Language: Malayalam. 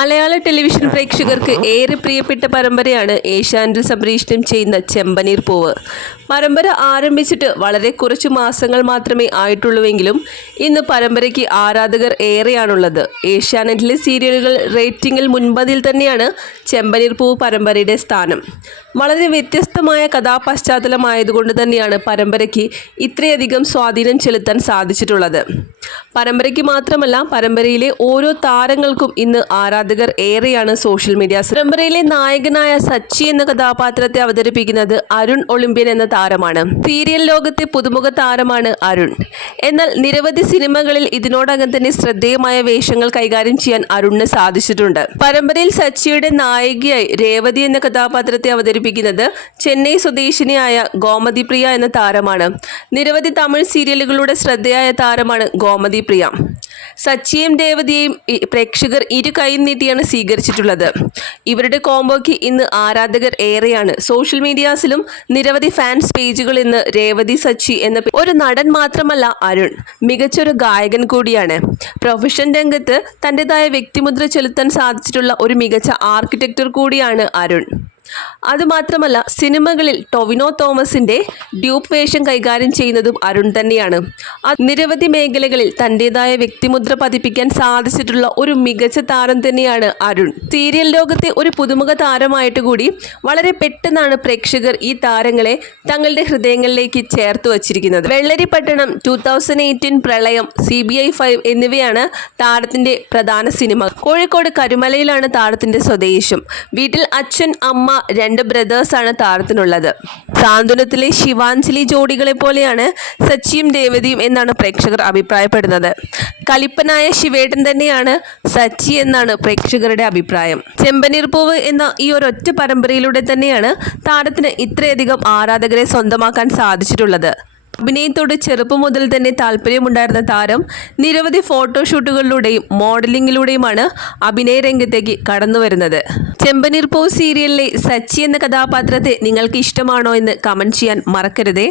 മലയാള ടെലിവിഷൻ പ്രേക്ഷകർക്ക് ഏറെ പ്രിയപ്പെട്ട പരമ്പരയാണ് ഏഷ്യാനെറ്റിൽ സംപ്രേഷണം ചെയ്യുന്ന ചെമ്പനീർ പൂവ്. പരമ്പര ആരംഭിച്ചിട്ട് വളരെ കുറച്ച് മാസങ്ങൾ മാത്രമേ ആയിട്ടുള്ളൂവെങ്കിലും ഇന്ന് പരമ്പരയ്ക്ക് ആരാധകർ ഏറെയാണുള്ളത്. ഏഷ്യാനെറ്റിലെ സീരിയലുകൾ റേറ്റിംഗിൽ മുൻപതിൽ തന്നെയാണ് ചെമ്പനീർ പൂവ് പരമ്പരയുടെ സ്ഥാനം. വളരെ വ്യത്യസ്തമായ കഥാപശ്ചാത്തലമായതുകൊണ്ട് തന്നെയാണ് പരമ്പരയ്ക്ക് ഇത്രയധികം സ്വാധീനം ചെലുത്താൻ സാധിച്ചിട്ടുള്ളത്. പരമ്പരയ്ക്ക് മാത്രമല്ല പരമ്പരയിലെ ഓരോ താരങ്ങൾക്കും ഇന്ന് ആരാധകർ ഏറെയാണ് സോഷ്യൽ മീഡിയ പരമ്പരയിലെ നായകനായ സച്ചി എന്ന കഥാപാത്രത്തെ അവതരിപ്പിക്കുന്നത് അരുൺ ഒളിമ്പ്യൻ എന്ന താരമാണ്. സീരിയൽ ലോകത്തെ പുതുമുഖ താരമാണ് അരുൺ. എന്നാൽ നിരവധി സിനിമകളിൽ ഇതിനോടകം തന്നെ ശ്രദ്ധേയമായ വേഷങ്ങൾ കൈകാര്യം ചെയ്യാൻ അരുണിന് സാധിച്ചിട്ടുണ്ട്. പരമ്പരയിൽ സച്ചിയുടെ നായികയായി രേവതി എന്ന കഥാപാത്രത്തെ അവതരിപ്പിക്കുന്നത് ചെന്നൈ സ്വദേശിനിയായ ഗോമതി പ്രിയ എന്ന താരമാണ്. നിരവധി തമിഴ് സീരിയലുകളുടെ ശ്രദ്ധയായ താരമാണ് ഗോമതി പ്രിയ. സച്ചിയും രേവതിയെയും പ്രേക്ഷകർ ഇരു കൈ നീട്ടിയാണ് സ്വീകരിച്ചിട്ടുള്ളത്. ഇവരുടെ കോംബോയ്ക്ക് ഇന്ന് ആരാധകർ ഏറെയാണ്. സോഷ്യൽ മീഡിയാസിലും നിരവധി ഫാൻസ് പേജുകൾ ഇന്ന് രേവതി സച്ചി എന്ന ഒരു നടൻ മാത്രമല്ല അരുൺ. മികച്ചൊരു ഗായകൻ കൂടിയാണ്. പ്രൊഫഷൻ രംഗത്ത് തന്റെതായ വ്യക്തിമുദ്ര ചെലുത്താൻ സാധിച്ചിട്ടുള്ള ഒരു മികച്ച ആർക്കിടെക്ചർ കൂടിയാണ് അരുൺ. അതുമാത്രമല്ല സിനിമകളിൽ ടൊവിനോ തോമസിന്റെ ഡ്യൂപ്പ് വേഷം കൈകാര്യം ചെയ്യുന്നതും അരുൺ തന്നെയാണ്. നിരവധി മേഖലകളിൽ തന്റേതായ വ്യക്തിമുദ്ര പതിപ്പിക്കാൻ സാധിച്ചിട്ടുള്ള ഒരു മികച്ച താരം തന്നെയാണ് അരുൺ. സീരിയൽ ലോകത്തെ ഒരു പുതുമുഖ താരമായിട്ട് കൂടി വളരെ പെട്ടെന്നാണ് പ്രേക്ഷകർ ഈ താരങ്ങളെ തങ്ങളുടെ ഹൃദയങ്ങളിലേക്ക് ചേർത്ത് വച്ചിരിക്കുന്നത്. വെള്ളരിപ്പട്ടണം ടൂ തൗസൻഡ് എയ്റ്റീൻ പ്രളയം സി ബി ഐ ഫൈവ് എന്നിവയാണ് താരത്തിന്റെ പ്രധാന സിനിമ കോഴിക്കോട് കരുമലയിലാണ് താരത്തിന്റെ സ്വദേശം. വീട്ടിൽ അച്ഛൻ അമ്മ രണ്ട് ബ്രദേഴ്സാണ് താരത്തിനുള്ളത്. സാന്ത്വനത്തിലെ ശിവാഞ്ജലി ജോഡികളെ പോലെയാണ് സച്ചിയും രേവതിയും എന്നാണ് പ്രേക്ഷകർ അഭിപ്രായപ്പെടുന്നത്. കലിപ്പനായ ശിവേട്ടൻ തന്നെയാണ് സച്ചി എന്നാണ് പ്രേക്ഷകരുടെ അഭിപ്രായം. ചെമ്പനീർ പൂവ് എന്ന ഈ ഒരൊറ്റ പരമ്പരയിലൂടെ തന്നെയാണ് താരത്തിന് ഇത്രയധികം ആരാധകരെ സ്വന്തമാക്കാൻ സാധിച്ചിട്ടുള്ളത്. അഭിനയത്തോട് ചെറുപ്പം മുതൽ തന്നെ താല്പര്യമുണ്ടായിരുന്ന താരം നിരവധി ഫോട്ടോഷൂട്ടുകളിലൂടെയും മോഡലിംഗിലൂടെയുമാണ് അഭിനയ രംഗത്തേക്ക് കടന്നു വരുന്നത് ചെമ്പനീർ പോ സീരിയലിലെ സച്ചി എന്ന കഥാപാത്രത്തെ നിങ്ങൾക്ക് ഇഷ്ടമാണോ എന്ന് കമന്റ് ചെയ്യാൻ മറക്കരുതേ.